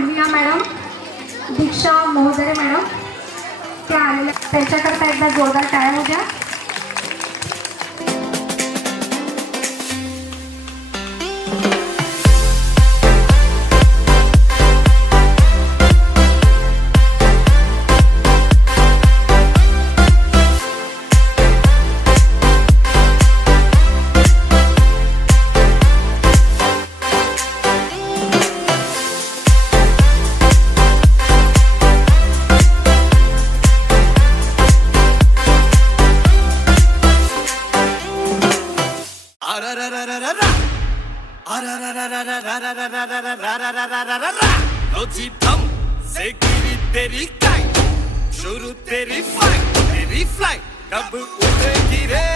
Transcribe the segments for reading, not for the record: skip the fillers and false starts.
मांडलिया मॅडम, दीक्षा महोदय मॅडम त्या आलेल्या, त्यांच्याकरता एकदा जोरदार टाळ्या होऊ द्या. रोजी थम से गिरी तेरी काई, शुरू तेरी फ्लाइट कब उड़ेगी रे.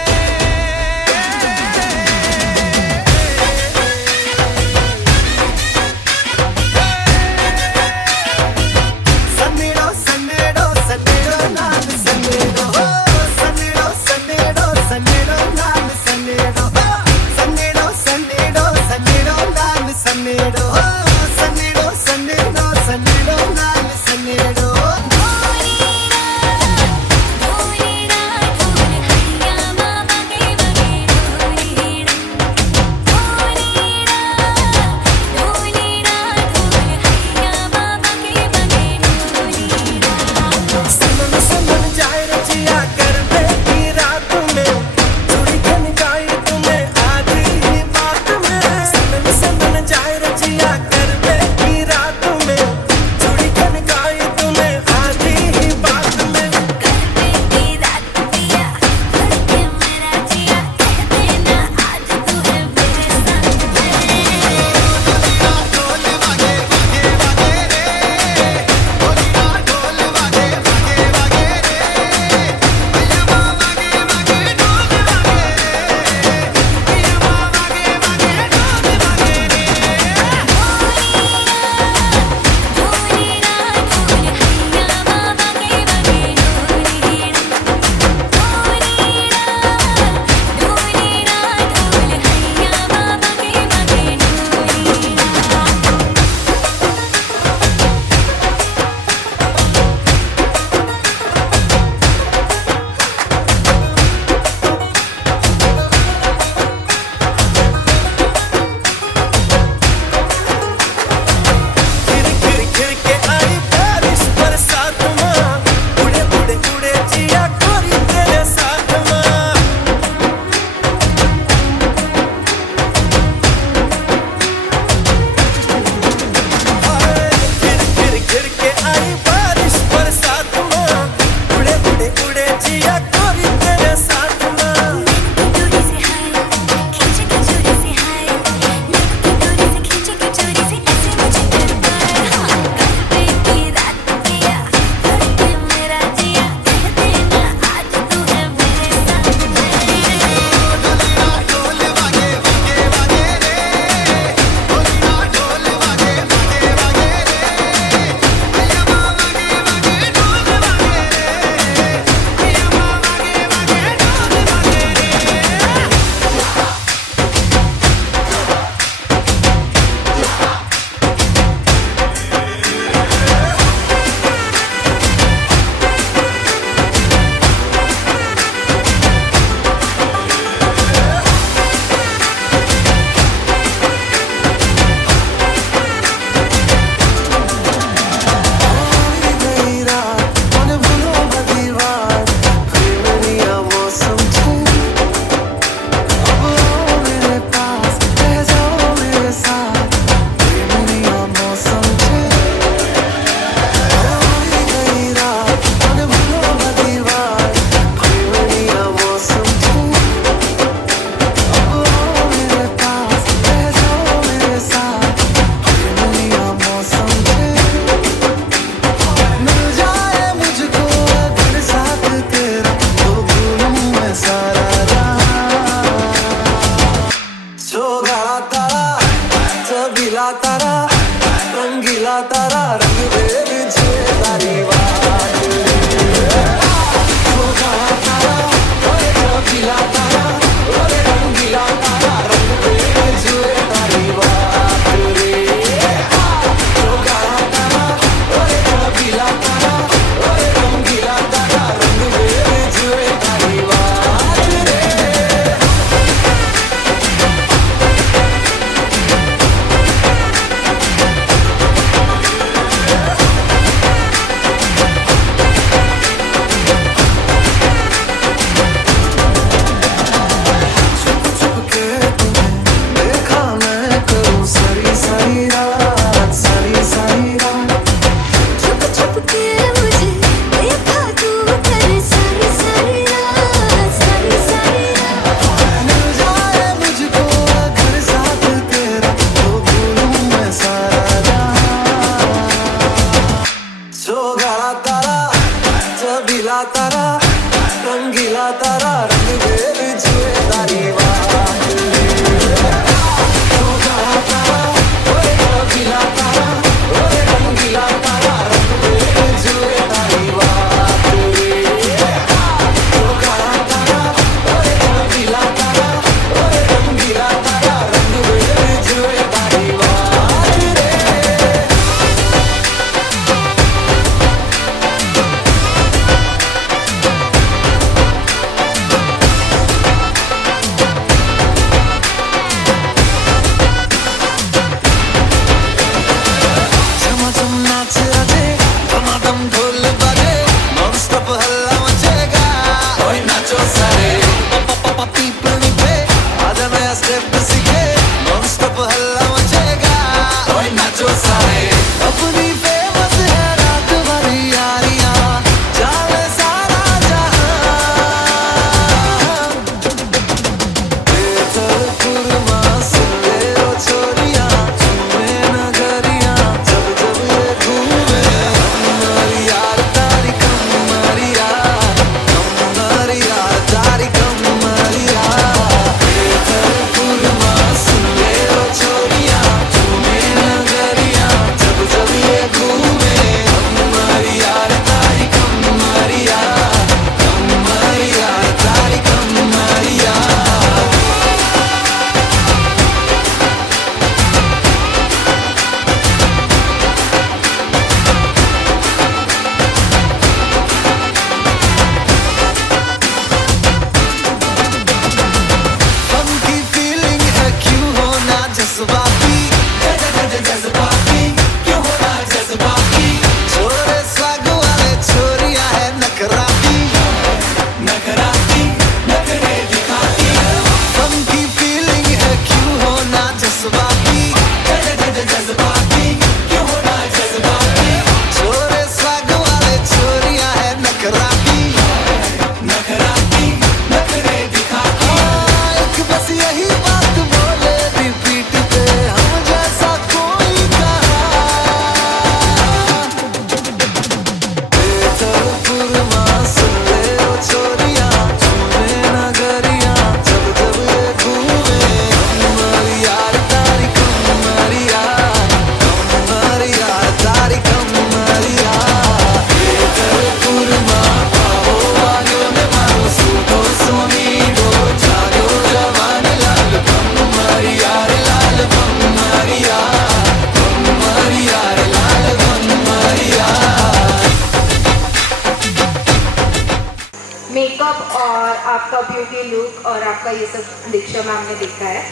लोगों के लुक और आपका ये सब दीक्षा मैम ने देखा है।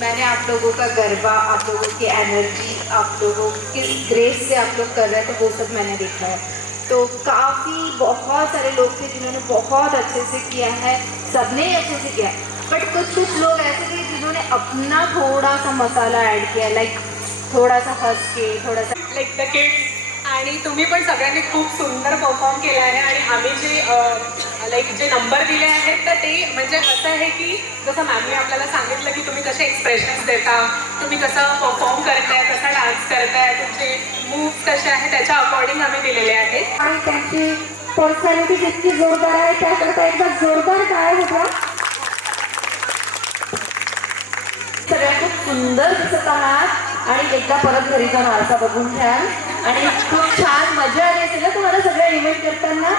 मैंने आप लोगों का गरबा, आप लोगों की एनर्जी, आप लोगों किस ग्रेस से आप लोग कर रहे थे वो सब मैंने देखा है। तो काफ़ी बहुत सारे लोग थे जिन्होंने बहुत अच्छे से किया है, सबने ही अच्छे से किया, बट कुछ लोग ऐसे थे जिन्होंने अपना थोड़ा सा मसाला ऐड किया, लाइक थोड़ा सा हंस के, थोड़ा सा लाईक द किड्स. आणि तुम्ही पण सगळ्यांनी खूप सुंदर परफॉर्म केला आहे. आणि आम्ही जे नंबर दिले आहेत तर ते म्हणजे असं आहे की जसं मॅमने आपल्याला सांगितलं की तुम्ही कसे एक्सप्रेशन्स देता, तुम्ही कसं परफॉर्म करताय, कसा डान्स करताय, तुमचे मूव्स कसे आहेत त्याच्या अकॉर्डिंग आम्ही दिलेले आहेत. आणि त्यांची पर्सनॅलिटी जितकी जोरदार आहे त्याकरता एकदा जोरदार काय होता. सगळ्या खूप सुंदर दिसत आहात आणि एकदा परत घरी जाऊन आरसा बघून घ्याल आणि खूप छान मजा आली असेल ना तुम्हाला सगळ्या इव्हेंट करताना.